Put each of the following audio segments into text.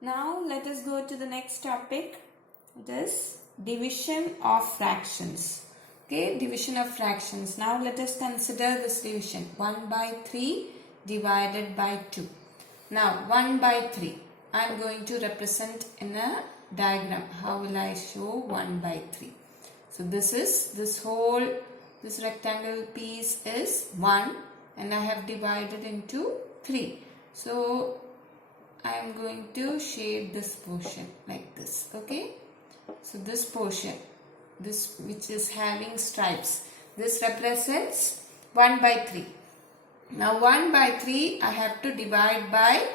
Now let us go to the next topic. It is division of fractions. Okay, division of fractions. Now let us consider this division. 1 by 3 divided by 2. Now 1 by 3. I am going to represent in a diagram. How will I show 1 by 3? So this rectangle piece is 1 and I have divided into 3. So I am going to shade this portion like this. Okay. So this portion, this which is having stripes, this represents 1 by 3. Now 1 by 3 I have to divide by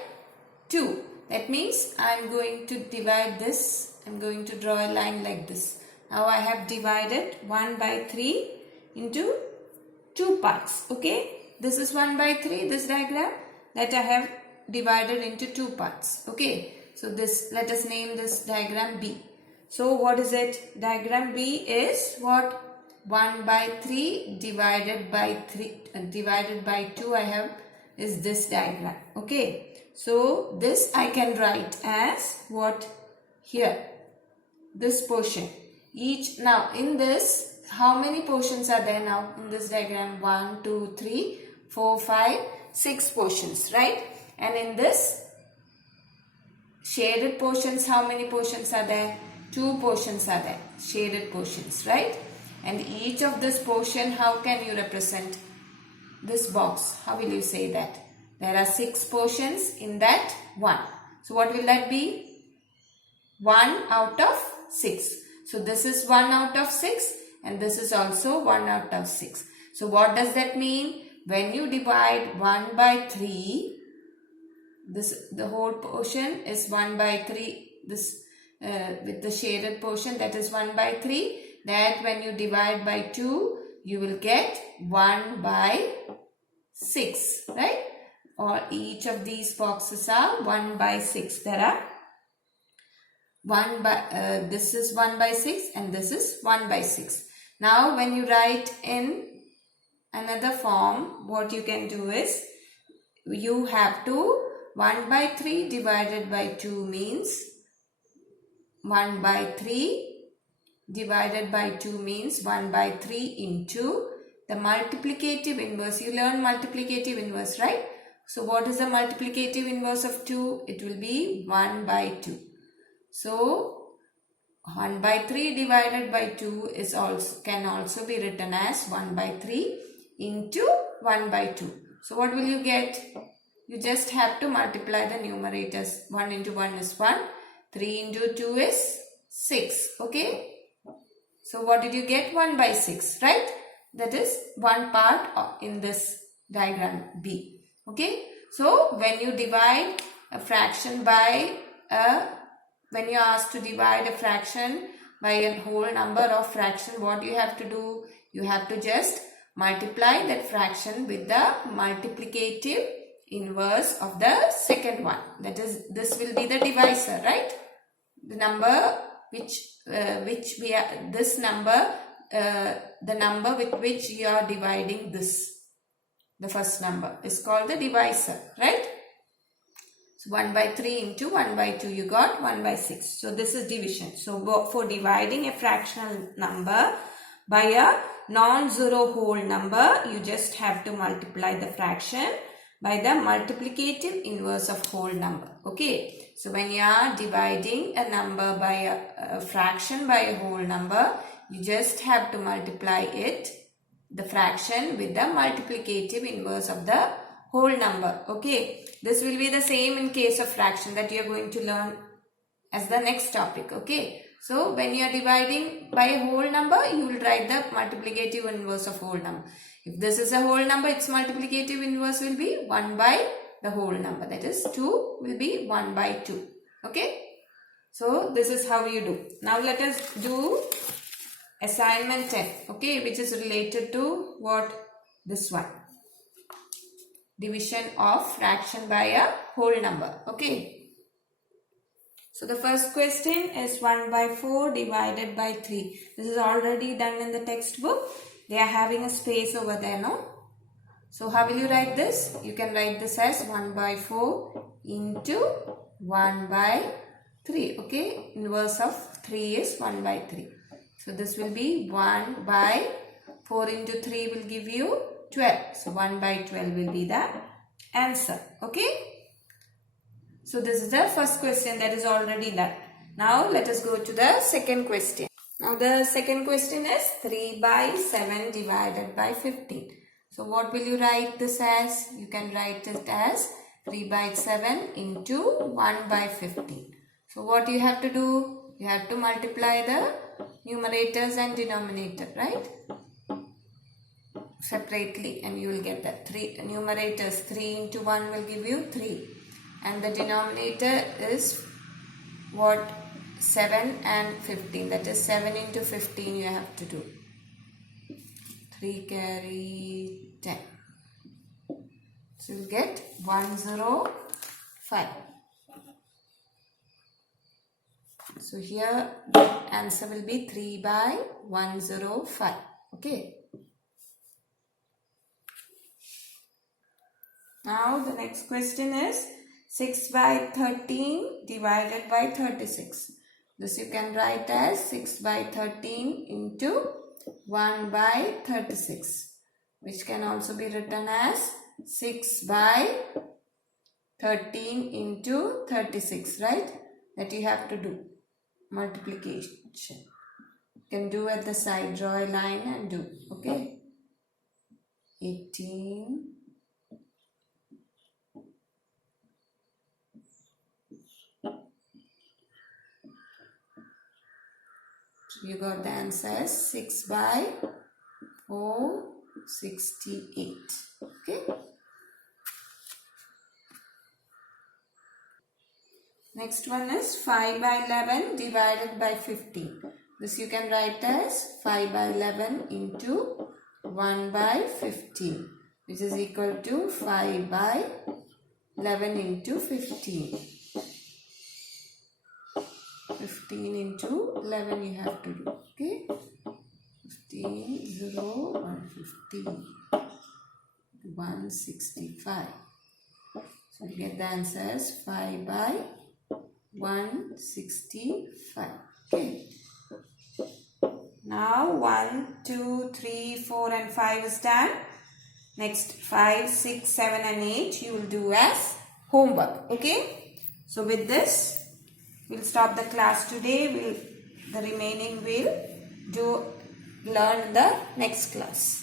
2. That means I am going to divide this. I am going to draw a line like this. Now I have divided 1 by 3 into 2 parts. Okay. This is 1 by 3, this diagram that I have divided into 2 parts. Okay. So this, let us name this diagram B. So what is it? Diagram B is what? 1 by 3 divided by 2 I have is this diagram. Okay. So this I can write as what? Here. This portion. Now in this, how many portions are there now in this diagram? 1, 2, 3, 4, 5, 6 portions, right? And in this shaded portions, how many portions are there? 2 portions are there, shaded portions, right? And each of this portion, how can you represent this box? How will you say that? There are 6 portions in that 1. So what will that be? 1 out of 6. So this is 1 out of 6 and this is also 1 out of 6. So what does that mean? When you divide 1 by 3, the whole portion is 1 by 3. This with the shaded portion, that is 1 by 3. That when you divide by 2, you will get 1 by 6, right? Or each of these boxes are 1 by 6. There are this is 1 by 6 and this is 1 by 6. Now when you write in another form, what you can do is, you have to 1 by 3 divided by 2 means 1 by 3 divided by 2 means 1 by 3 into the multiplicative inverse. You learn multiplicative inverse, right? So what is the multiplicative inverse of 2? It will be 1 by 2. So 1 by 3 divided by 2 can also be written as 1 by 3 into 1 by 2. So what will you get? You just have to multiply the numerators. 1 into 1 is 1. 3 into 2 is 6. Okay. So what did you get? 1 by 6, right? That is one part in this diagram B. Okay. So when you divide a fraction by when you are asked to divide a fraction by a whole number of fraction, what you have to do? You have to just multiply that fraction with the multiplicative inverse of the second one. That is, this will be the divisor, right? The number the number with which you are dividing this, the first number, is called the divisor, right? So 1 by 3 into 1 by 2, you got 1 by 6. So this is division. So for dividing a fractional number by a non-zero whole number, you just have to multiply the fraction by the multiplicative inverse of whole number. Okay. So when you are dividing a number by a fraction by a whole number, you just have to multiply the fraction with the multiplicative inverse of the whole number. Okay. This will be the same in case of fraction that you are going to learn as the next topic. Okay. So when you are dividing by a whole number, you will write the multiplicative inverse of whole number. If this is a whole number, its multiplicative inverse will be 1 by the whole number. That is 2 will be 1 by 2. Okay. So this is how you do. Now let us do assignment 10. Okay. Which is related to what? This one. Division of fraction by a whole number. Okay. So the first question is 1 by 4 divided by 3. This is already done in the textbook. They are having a space over there, no? So how will you write this? You can write this as 1 by 4 into 1 by 3. Okay, inverse of 3 is 1 by 3. So this will be 1 by 4 into 3 will give you 12. So 1 by 12 will be the answer. Okay. So this is the first question that is already done. Now let us go to the second question. Now the second question is 3 by 7 divided by 15. So what will you write this as? You can write it as 3 by 7 into 1 by 15. So what you have to do? You have to multiply the numerators and denominator, right? Separately, and you will get that. Numerators 3 into 1 will give you 3. And the denominator is what? 7 and 15. That is 7 into 15 you have to do. 3 carry 10. So you get 105. So here the answer will be 3 by 105. Okay. Now the next question is 6 by 13 divided by 36. This you can write as 6 by 13 into 1 by 36, which can also be written as 6 by 13 into 36, right? That you have to do multiplication. You can do at the side, draw a line and do. Okay. 18. You got the answer as 6 by 468. Okay. Next one is 5 by 11 divided by 15. This you can write as 5 by 11 into 1 by 15, which is equal to 5 by 11 into 15. 15 into 11 you have to do. Okay. 15, 0, 150, 165. So you get the answer as 5 by 165. Okay. Now 1, 2, 3, 4 and 5 is done. Next 5, 6, 7 and 8 you will do as homework. Okay. So with this we'll stop the class today. The remaining we'll learn the next class.